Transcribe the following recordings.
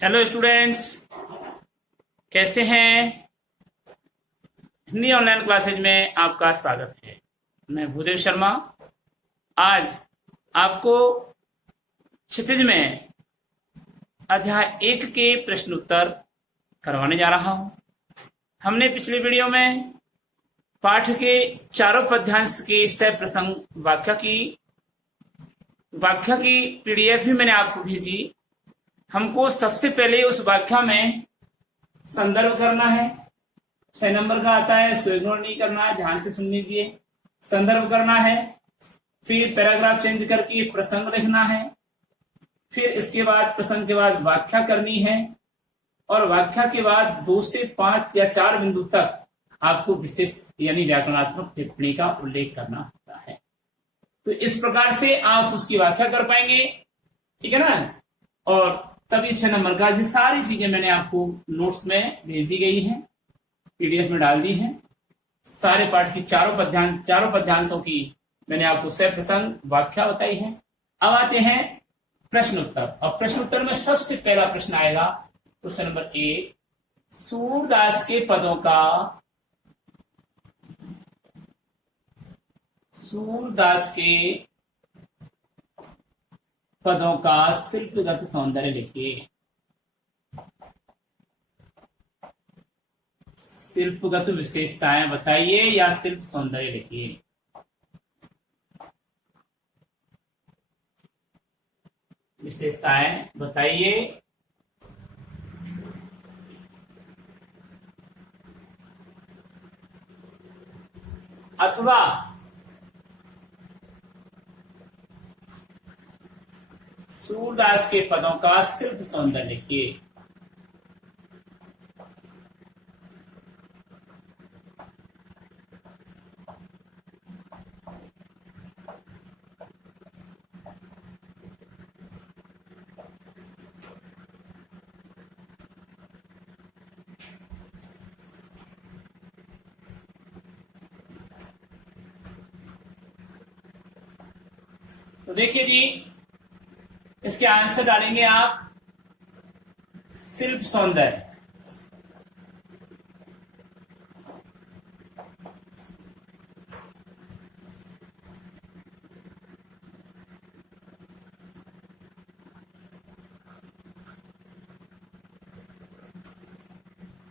Hello students, कैसे हैं? Hindi online classes में आपका स्वागत है। मैं भूदेव शर्मा आज आपको क्षितिज में अध्याय 1 के प्रश्न उत्तर करवाने जा रहा हूं। हमने पिछले वीडियो में पाठ के चारों पद्यांश की सह प्रसंग व्याख्या की पीडीएफ भी मैंने आपको भेजी। हमको सबसे पहले उस व्याख्या में संदर्भ करना है। 6 नंबर का आता है, इसको इग्नोर नहीं करना है, ध्यान से सुन लीजिए। संदर्भ करना है, फिर पैराग्राफ चेंज करके प्रसंग लिखना है, फिर इसके बाद प्रसंग के बाद व्याख्या करनी है और व्याख्या के बाद 2 से 5 या 4 बिंदु तक आपको विशेष यानी व्याकरणात्मक टिप्पणी का उल्लेख करना होता है। तो इस प्रकार से आप उसकी व्याख्या कर पाएंगे, ठीक है ना। और तभी 6 नंबर का ये सारी चीजें मैंने आपको नोट्स में भेज दी गई हैं, पीडीएफ में डाल दी हैं। सारे पाठ की चारों पद्यांशों की मैंने आपको सह प्रसंग व्याख्या बताई है। अब आते हैं प्रश्न उत्तर। और प्रश्न उत्तर में सबसे पहला प्रश्न आएगा, क्वेश्चन नंबर 1, सूरदास के पदों का शिल्पगत सौंदर्य लिखिए। शिल्पगत विशेषताएं बताइए या शिल्प सौंदर्य लिखिए। विशेषताएं बताइए। अथवा सूरदास के पदों का शिल्प सौंदर्य लिखिए। तो देखिए जी, इसके आंसर डालेंगे आप शिल्प सौंदर्य।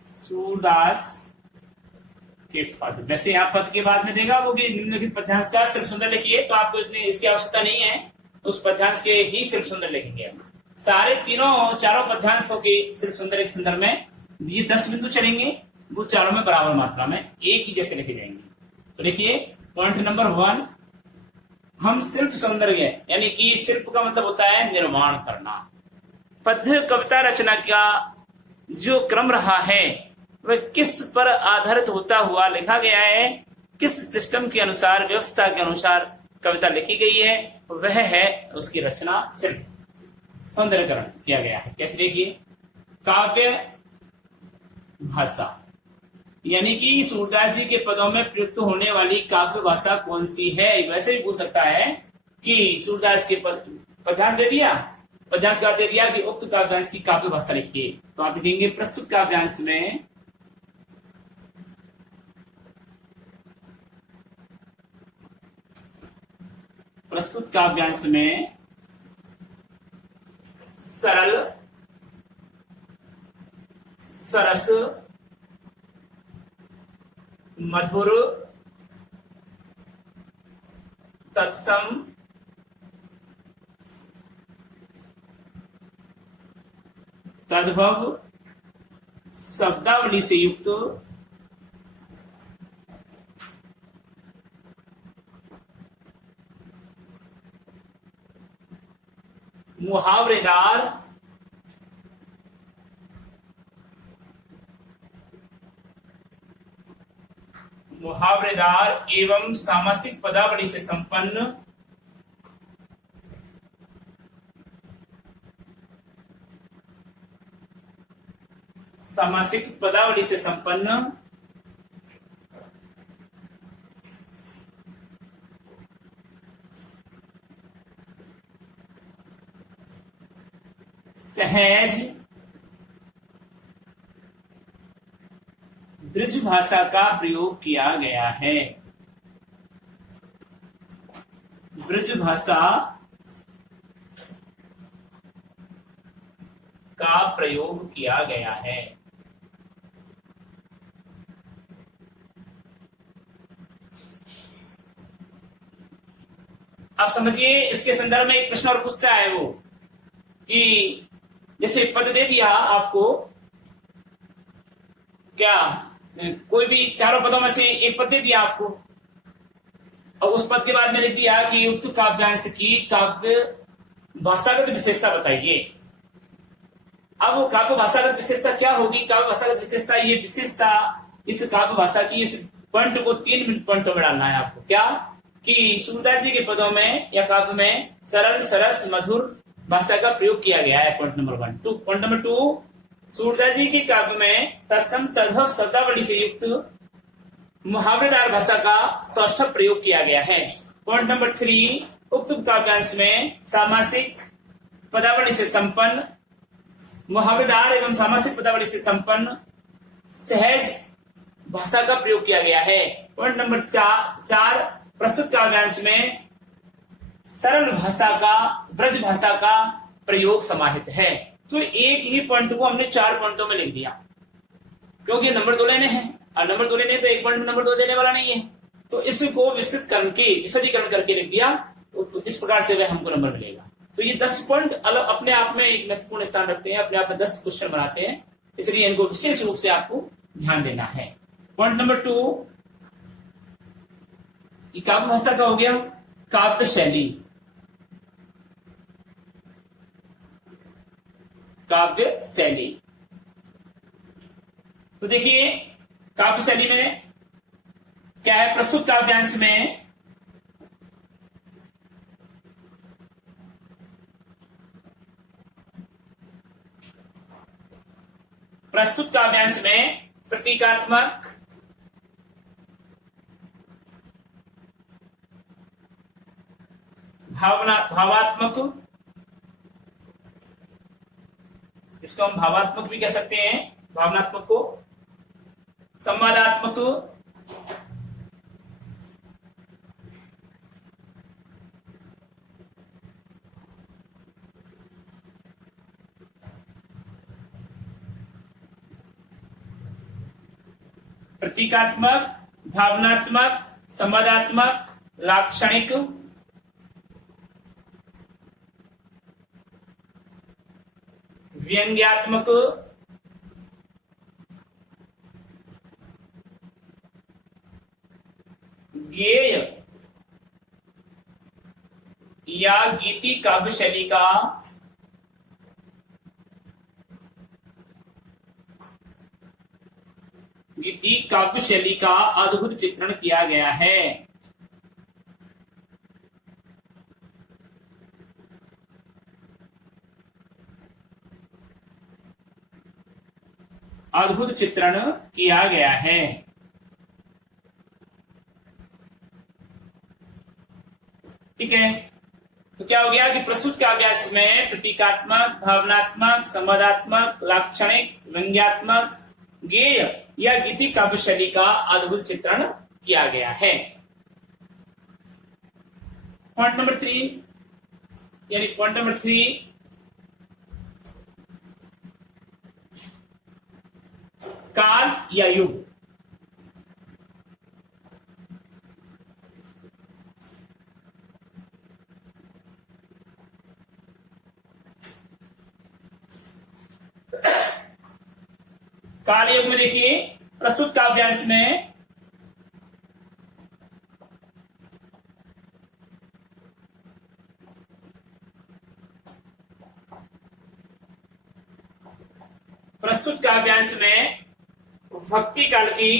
सूरदास के पद, वैसे यहाँ पद के बाद में देगा वो कि निम्नलिखित पद्यांश का शिल्प सौंदर्य लिखिए, तो आपको इतनी इसकी आवश्यकता नहीं है। उस पद्यांश के ही शिल्प सौंदर्य लिखेंगे। सारे चारों पद्यांशों के शिल्प सौंदर्य के संदर्भ में ये 10 बिंदु चलेंगे, वो चारों में बराबर मात्रा में एक ही जैसे लिखे जाएंगे। तो देखिए पॉइंट नंबर 1, हम शिल्प सौंदर्य यानी कि शिल्प का मतलब होता है निर्माण करना। पद्य कविता रचना का जो क्रम रहा है वह किस पर आधारित होता हुआ लिखा गया है, किस सिस्टम के अनुसार, व्यवस्था के अनुसार कविता लिखी गई है, वह है उसकी रचना शिल्प सौंदर्यकरण किया गया है। कैसे देखिए, काव्य भाषा यानी कि सूरदास जी के पदों में प्रयुक्त होने वाली काव्य भाषा कौन सी है। वैसे भी पूछ सकता है कि सूरदास के पद्यांश दे दिया, पद्यांश का दे दिया कि उक्त काव्यांश की काव्य भाषा लिखिए, तो आप लिखेंगे प्रस्तुत काव्यांश में सरल, सरस, मधुर, तत्सम, तद्भव, शब्दावली से युक्त, मुहावरेदार, एवं सामासिक पदावली से संपन्न, सहज, ब्रज भाषा का प्रयोग किया गया है। ब्रज भाषा का प्रयोग किया गया है। आप समझिए, इसके संदर्भ में एक प्रश्न और पूछता है वो कि जैसे पद दे दिया आपको, क्या कोई भी चारों पदों में से एक पद दे दिया आपको, और उस पद के बाद में लिख दिया कि उक्त काव्यांश की काव्य भाषागत विशेषता बताइए। अब वो काव्य भाषागत विशेषता क्या होगी? काव्य भाषागत विशेषता, ये विशेषता इस काव्य भाषा की, इस पॉइंट को 3 पॉइंटों में डालना है आपको। क्या कि सूरदास जी के पदों में या काव्य में सरल सरस मधुर भाषा का प्रयोग किया गया है। Point number 1। Point number 2, Surdas ji के काव्य में तत्सम तद्भव शब्दावली से युक्त मुहावरेदार भाषा का सौष्ठव प्रयोग किया गया है। पॉइंट नंबर 3, उक्त काव्यांश में सामासिक पदावली से संपन्न, मुहावरेदार एवं सामासिक पदावली से संपन्न सहज भाषा का प्रयोग किया गया है। पॉइंट नंबर 4, प्रस्तुत काव्यांश में सरल भाषा का, ब्रज भाषा का प्रयोग समाहित है। तो एक ही पॉइंट को हमने 4 पॉइंटों में लिख दिया, क्योंकि नंबर 2 लेने हैं, और नंबर 2 लेने तो एक पॉइंट में नंबर 2 देने वाला नहीं है, तो इसको विस्तृत करके विशदीकरण करके लिख दिया, तो इस प्रकार से वह हमको नंबर मिलेगा। तो ये 10 पॉइंट अलग अपने आप में एक महत्वपूर्ण स्थान रखते हैं, अपने आप में 10 क्वेश्चन बनाते हैं, इसलिए इनको विशेष रूप से आपको ध्यान देना है। पॉइंट नंबर 2, काव्य भाषा का हो गया। काव्य शैली, काव्य शैली, तो देखिए काव्य शैली में क्या है? प्रस्तुत काव्यांश में प्रतीकात्मक, भावात्मक, इसको हम भावात्मक भी कह सकते हैं, भावनात्मक को, संवादात्मक, प्रतीकात्मक, भावनात्मक, संवादात्मक, लाक्षणिक, व्यंग्यात्मक, गेय या गीति काव्य शैली का अद्भुत चित्रण किया गया है। अद्भुत चित्रण किया गया है। ठीक है, तो क्या हो गया कि प्रस्तुत काव्यांश में प्रतीकात्मक, भावनात्मक, संवादात्मक, लाक्षणिक, व्यंग्यात्मक, गेय या गीति काव्य शैली का अद्भुत चित्रण किया गया है। पॉइंट नंबर 3, यानी पॉइंट नंबर 3, काल या युग। काल युग में देखिए प्रस्तुत काव्यांश में भक्ति काल की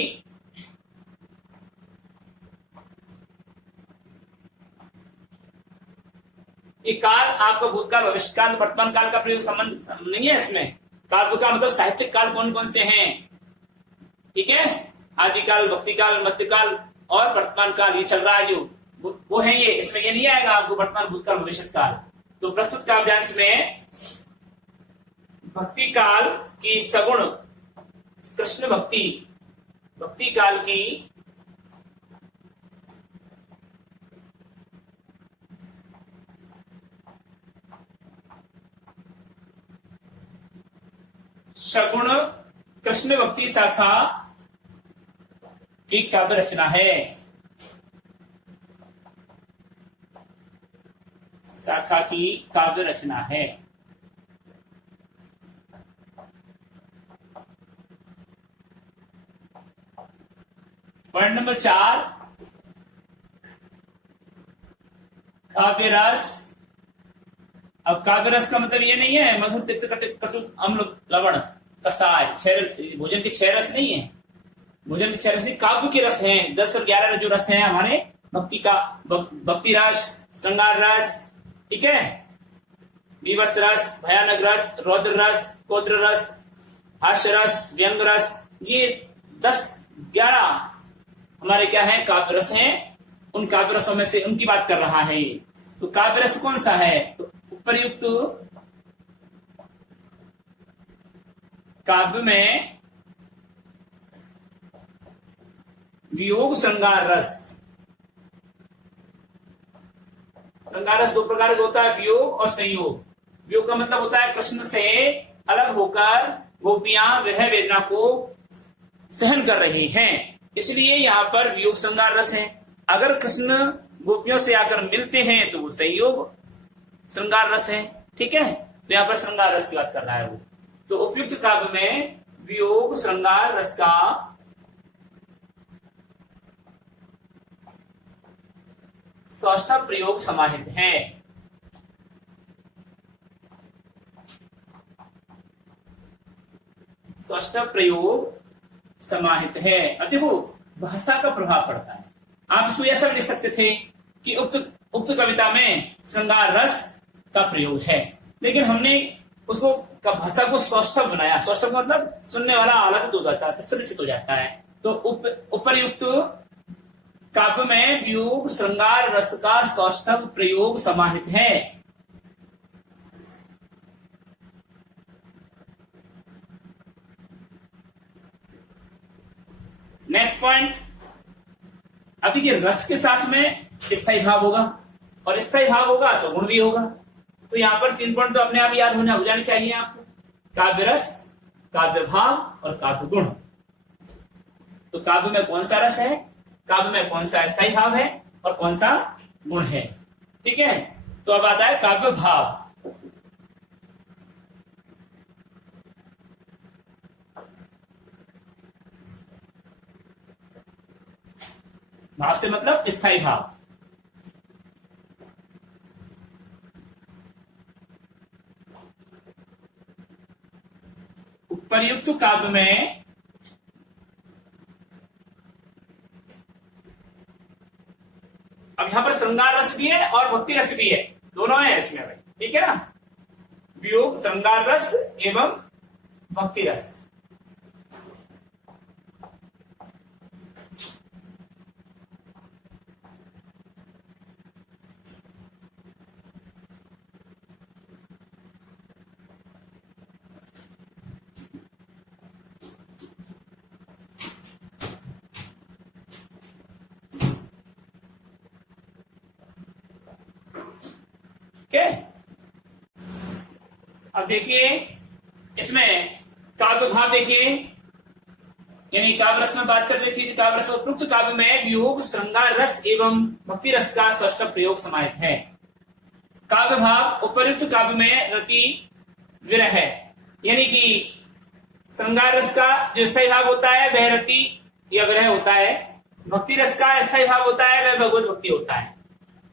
ये काल आपका भूतकाल, भविष्यकाल, वर्तमान काल का प्रयोग संबंध नहीं है इसमें। काव्य का मतलब साहित्यिक काल कौन कौन से हैं, ठीक है? आदिकाल, भक्तिकाल, मध्यकाल और वर्तमान काल, ये चल रहा है जो वो है ये, इसमें ये नहीं आएगा आपको वर्तमान, भूतकाल, भविष्य काल। तो प्रस्तुत काव्यांश में भक्ति काल की सगुण कृष्ण भक्ति भक्ति काल की सगुण कृष्ण भक्ति शाखा की काव्य रचना है। शाखा की काव्य रचना है। पॉइंट नंबर 4, काव्य रस। अब काव्य रस का मतलब ये नहीं है मधुर तिक्त कटु अम्ल लवण कसाय भोजन के 6 रस नहीं है। भोजन के 6 रस नहीं, काव्य के रस हैं। 10 और 11 जो रस हैं हमारे भक्ति का, भक्ति रस, श्रृंगार रस, ठीक है, विवश रस, भयानक रस, रौद्र रस, कोद्र रस, हास्य रस, व्यंग रस, ये 10-11 हमारे क्या है, काव्य रस हैं। उन काव्य रसों में से उनकी बात कर रहा है ये। तो काव्य रस कौन सा है? तो उपर्युक्त काव्य में वियोग श्रृंगार रस। श्रृंगार रस 2 प्रकार का होता है, वियोग और संयोग। वियोग का मतलब होता है कृष्ण से अलग होकर गोपियां विरह वेदना को सहन कर रही हैं, इसलिए यहाँ पर वियोग श्रृंगार रस है। अगर कृष्ण गोपियों से आकर मिलते हैं तो वो संयोग श्रृंगार रस है, ठीक है। तो यहाँ पर श्रृंगार रस की बात कर रहा है वो। तो उपयुक्त काव्य में वियोग श्रृंगार रस का सौष्ठव प्रयोग समाहित है। सौष्ठव प्रयोग समाहित है। अब देखो भाषा का प्रभाव पड़ता है। आप इसको ऐसा लिख सकते थे कि उक्त कविता में श्रृंगार रस का प्रयोग है, लेकिन हमने उसको भाषा को सौष्ठव बनाया। सौष्ठव का मतलब सुनने वाला आह्लादित हो जाता है, सुनिश्चित हो जाता है। तो उपर्युक्त काव्य में वियोग श्रृंगार रस का सौष्ठव प्रयोग समाहित है। नेक्स्ट पॉइंट, अभी ये रस के साथ में स्थायी भाव होगा, और स्थायी भाव होगा तो गुण भी होगा। तो यहाँ पर 3 पॉइंट तो अपने आप याद हो जाने चाहिए आपको, काव्य रस, काव्य भाव और काव्य गुण। तो काव्य में कौन सा रस है, काव्य में कौन सा स्थायी भाव है और कौन सा गुण है, ठीक है। तो अब आता है काव्य भाव। भाव से मतलब स्थायी भाव। उपर्युक्त काव्य में अब यहां पर श्रृंगार रस भी है और भक्ति रस भी है, दोनों है इसमें भाई, ठीक है ना। वियोग श्रृंगार रस एवं भक्ति रस। अब देखिए इसमें काव्य भाव देखिए, यानी काव्य रस में बात चल रही थी। काव्य रस उपयुक्त काव्य में वियोग श्रृंगार रस एवं भक्ति रस का सौष्ठव प्रयोग समाहित है। काव्य भाव उपयुक्त काव्य में रति विरह है, यानी कि श्रृंगार रस का जो स्थायी भाव होता है वह रति या विरह होता है, भक्ति रस का स्थायी भाव होता है वह भगवत भक्ति होता है।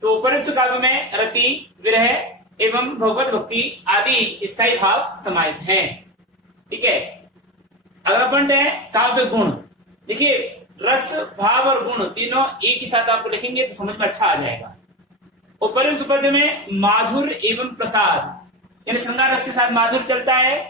तो उपयुक्त काव्य में रति विरह एवं भगवत भक्ति आदि स्थायी भाव समाहित हैं, ठीक है। अगला पॉइंट है काव्य गुण। देखिए रस, भाव और गुण तीनों एक ही साथ आपको लिखेंगे तो समझ में अच्छा आ जाएगा। उपर्युक्त पद में माधुर्य एवं प्रसाद, यानी श्रृंगार रस के साथ माधुर्य चलता है,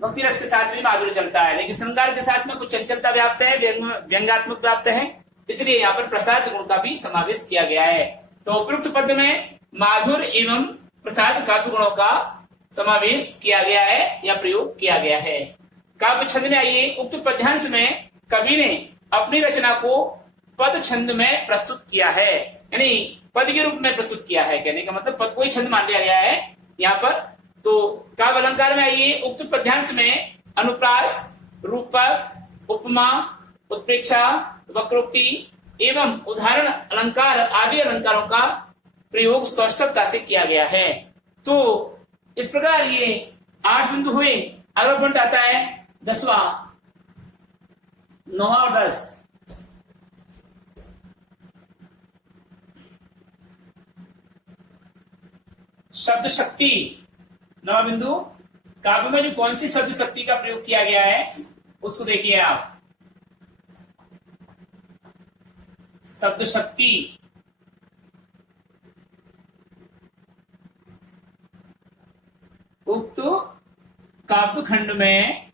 भक्ति रस के साथ भी माधुर्य चलता है, लेकिन श्रृंगार के साथ में कुछ चंचलता व्याप्त है, व्यंग्यात्मक व्याप्त है, इसलिए यहाँ पर प्रसाद गुण का भी समावेश किया गया है। तो उपयुक्त पद में माधुर्य एवं प्रसाद काव्य गुणों का समावेश किया गया है या प्रयोग किया गया है। काव्य छंद में आइए, उक्त पद्यांश में कवि ने अपनी रचना को पद छंद में प्रस्तुत किया है, यानी पद के रूप में प्रस्तुत किया है। कहने का मतलब पद को ही छंद मान लिया गया है यहाँ पर। तो काव्य अलंकार में आइए, उक्त पद्यांश में अनुप्रास, रूपक, उपमा, उत्प्रेक्षा, वक्रोक्ति एवं उदाहरण अलंकार आदि अलंकारों का प्रयोग सौष्ठवता से किया गया है। तो इस प्रकार ये 8 बिंदु हुए। अगला पॉइंट आता है 10वां, 9वां और 10। शब्द शक्ति, 9वां बिंदु, काव्य में जो कौन सी शब्द शक्ति का प्रयोग किया गया है उसको देखिए आप। शब्द शक्ति उक्त काव्य खंड में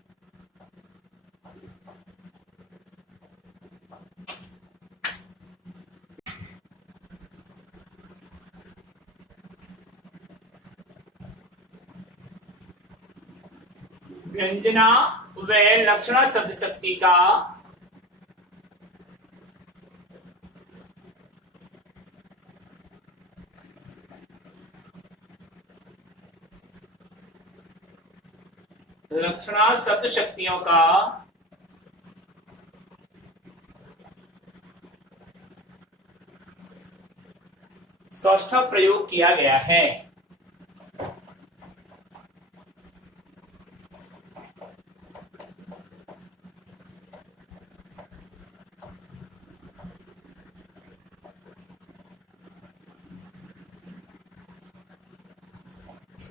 व्यंजना व लक्षणा शब्द शक्ति का लक्षणा शब्द शक्तियों का सौष्ठव प्रयोग किया गया है।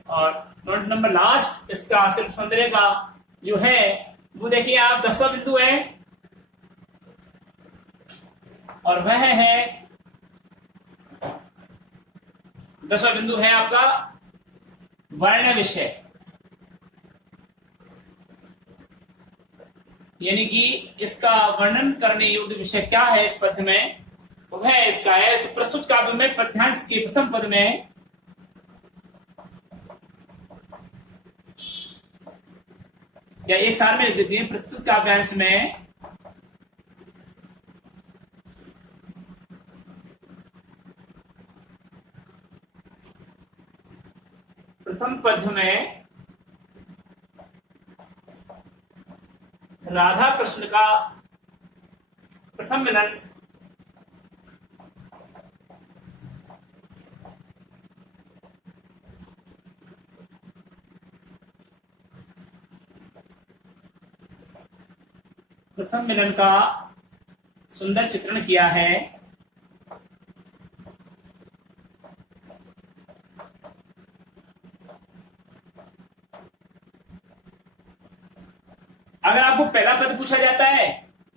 और पॉइंट नंबर लास्ट इसका सिर्फ सौंदर्य का जो है वो देखिए आप, 10वां बिंदु है और वह है 10वां बिंदु है आपका वर्ण विषय, यानी कि इसका वर्णन करने योग्य विषय क्या है इस पद में, वह इसका है। तो प्रस्तुत काव्य में पद्यांश के प्रथम पद में या एक साल में लिख देते हैं, प्रस्तुत काव्यांश में प्रथम पद में राधा कृष्ण का प्रथम मिलन का सुंदर चित्रण किया है। अगर आपको पहला पद पूछा जाता है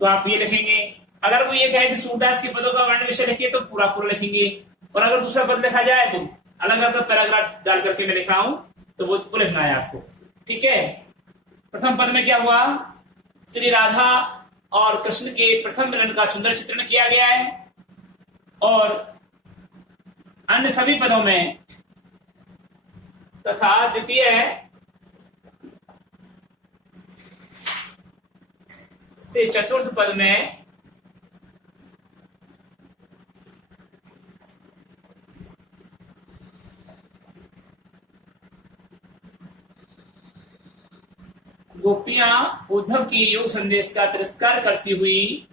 तो आप ये लिखेंगे, अगर वो ये कहे कि सूरदास के पदों का वर्ण विषय लिखिए तो पूरा पूरा लिखेंगे, और अगर दूसरा पद लिखा जाए तो अलग अलग पैराग्राफ डाल करके मैं लिख रहा हूं तो वो लिखना है आपको, ठीक है। प्रथम पद में क्या हुआ, श्री राधा और कृष्ण के प्रथम मिलन का सुंदर चित्रण किया गया है, और अन्य सभी पदों में तथा द्वितीय से चतुर्थ पद में गोपियां उद्धव की योग संदेश का तिरस्कार करती हुई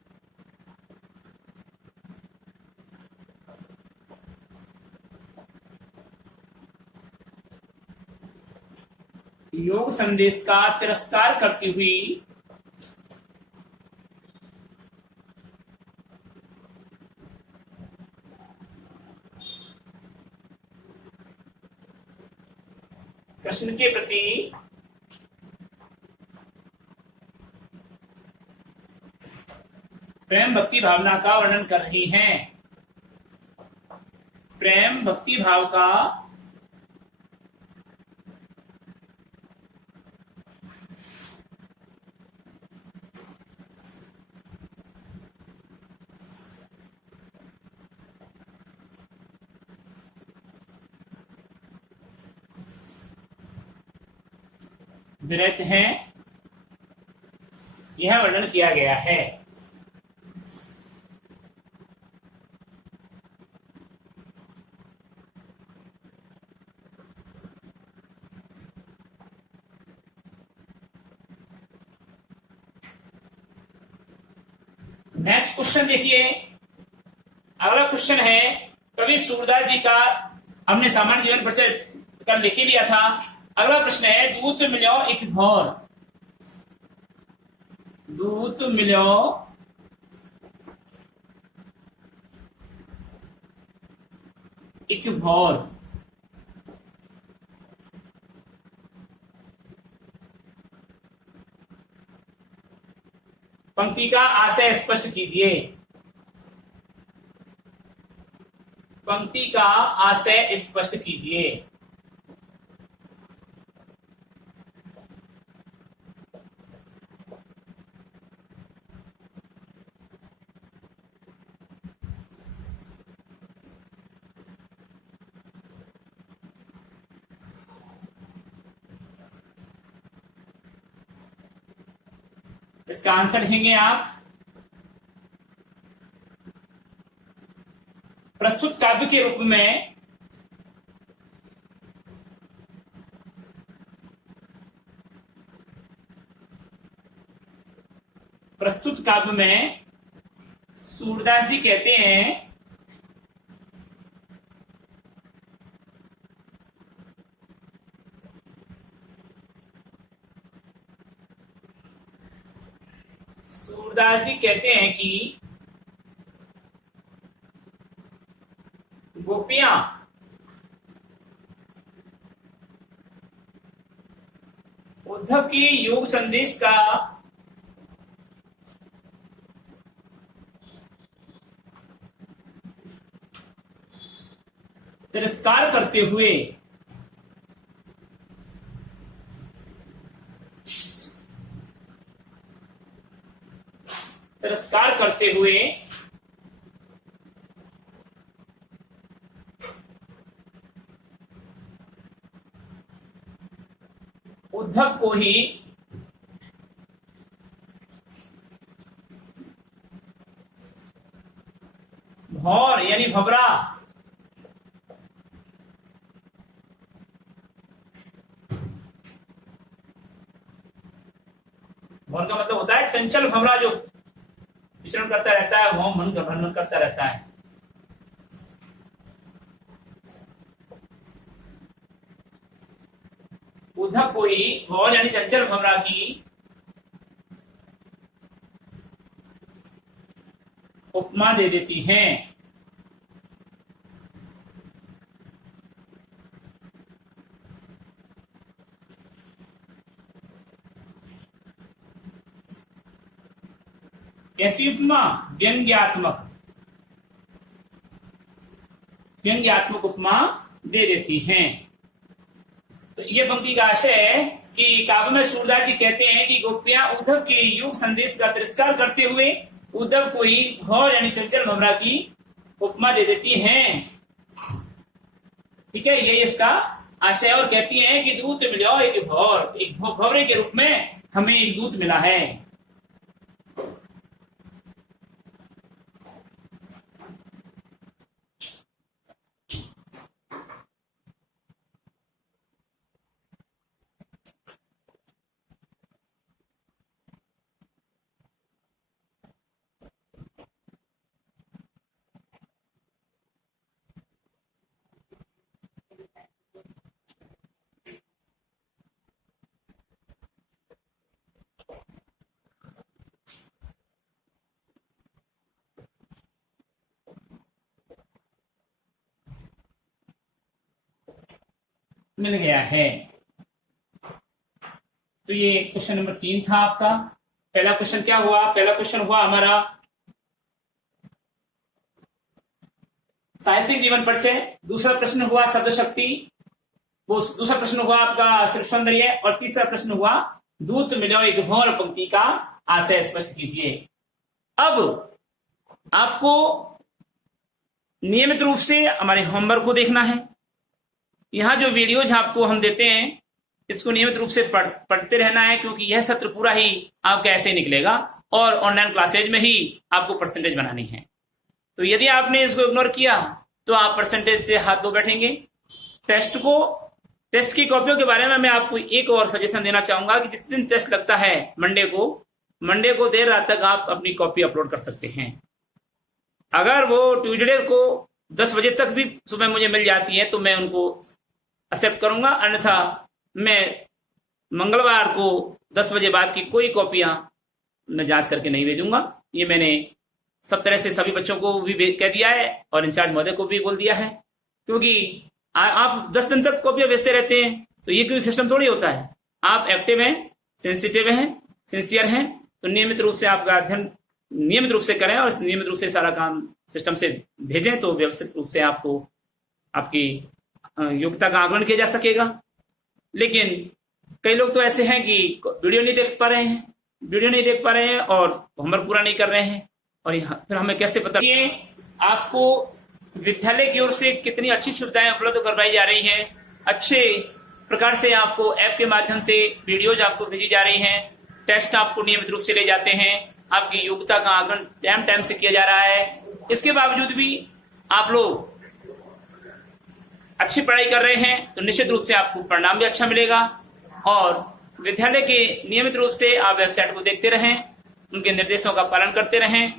योग संदेश का तिरस्कार करती हुई कृष्ण के प्रति प्रेम भक्ति भावना का वर्णन कर रही हैं। प्रेम भक्ति भाव का विरत हैं, यह वर्णन किया गया है। नेक्स्ट क्वेश्चन देखिए, अगला क्वेश्चन है, कवि सूरदास जी का हमने सामान्य जीवन परिचय कल लिख ही लिया था। अगला प्रश्न है, दूत मिलो एक भौर, दूत मिलो एक भौर। पंक्ति का आशय स्पष्ट कीजिए, पंक्ति का आशय स्पष्ट कीजिए। इसका आंसर लिखेंगे आप, प्रस्तुत काव्य के रूप में प्रस्तुत काव्य में सूरदास जी कहते हैं सूरदास जी कहते हैं कि गोपियां उद्धव की योग संदेश का तिरस्कार करते हुए उद्धव को ही भौर यानी भबरा, भौर का मतलब होता है चंचल भबरा, जो विचरण करता रहता है, वह मन का भ्रमण करता रहता है। उद्धव को ही भौर यानी चंचल भबरा की उपमा दे देती हैं। कैसी उपमा? व्यंग्यात्मक उपमा दे देती हैं। तो ये पंक्ति का आशय है कि काव्य में सूरदास जी कहते हैं कि गोपियां उद्धव के युग संदेश का तिरस्कार करते हुए उद्धव को ही भौर यानी चंचल भमरा की उपमा दे देती हैं। ठीक है, ये इसका आशय। और कहती हैं कि दूत मिलो एक भौर, एक भौरे के रूप में हमें एक दूत मिला है। मिल गया है। तो ये क्वेश्चन नंबर 3 था आपका। पहला क्वेश्चन क्या हुआ? पहला क्वेश्चन हुआ हमारा साहित्यिक जीवन परिचय, दूसरा प्रश्न हुआ शब्द शक्ति, वो दूसरा प्रश्न हुआ आपका शिल्प सौंदर्य, और तीसरा प्रश्न हुआ दूत मिलो एक भौर पंक्ति का आशय स्पष्ट कीजिए। अब आपको नियमित रूप से हमारे होमवर्क को देखना है। यहाँ जो वीडियोज आपको हम देते हैं इसको नियमित रूप से पढ़ते रहना है, क्योंकि यह सत्र पूरा ही आपका ऐसे ही निकलेगा और ऑनलाइन क्लासेज में ही आपको परसेंटेज बनानी है। तो यदि आपने इसको इग्नोर किया तो आप परसेंटेज से हाथ धो बैठेंगे। टेस्ट की कॉपियों के बारे में मैं आपको एक और सजेशन देना चाहूंगा कि जिस दिन टेस्ट लगता है मंडे को, मंडे को देर रात तक आप अपनी कॉपी अपलोड कर सकते हैं। अगर वो ट्यूसडे को 10 बजे तक भी सुबह मुझे मिल जाती है तो मैं उनको एक्सेप्ट करूंगा, अन्यथा मैं मंगलवार को 10 बजे बाद की कोई कॉपियां मैं जांच करके नहीं भेजूंगा। ये मैंने सब तरह से सभी बच्चों को भी कह दिया है और इंचार्ज महोदय को भी बोल दिया है, क्योंकि आप 10 दिन तक कॉपियां भेजते रहते हैं तो ये कोई सिस्टम थोड़ी होता है। आप एक्टिव हैं, सेंसिटिव हैं, सिंसियर हैं, तो नियमित रूप से आपका अध्ययन नियमित रूप से करें और नियमित रूप से सारा काम सिस्टम से भेजें तो व्यवस्थित रूप से आपको आपकी योग्यता का आकलन किया जा सकेगा। लेकिन कई लोग तो ऐसे हैं कि वीडियो नहीं देख पा रहे हैं और होमवर्क पूरा नहीं कर रहे हैं, और फिर हमें कैसे पता कि आपको विद्यालय की ओर से कितनी अच्छी सुविधाएं उपलब्ध करवाई जा रही हैं। अच्छे प्रकार से आपको ऐप के माध्यम से वीडियोज आपको भेजी जा रही हैं, टेस्ट आपको नियमित रूप से ले जाते हैं, आपकी योग्यता का आकलन टाइम से किया जा रहा है। इसके बावजूद भी आप लोग अच्छी पढ़ाई कर रहे हैं तो निश्चित रूप से आपको परिणाम भी अच्छा मिलेगा। और विद्यालय के नियमित रूप से आप वेबसाइट को देखते रहें, उनके निर्देशों का पालन करते रहें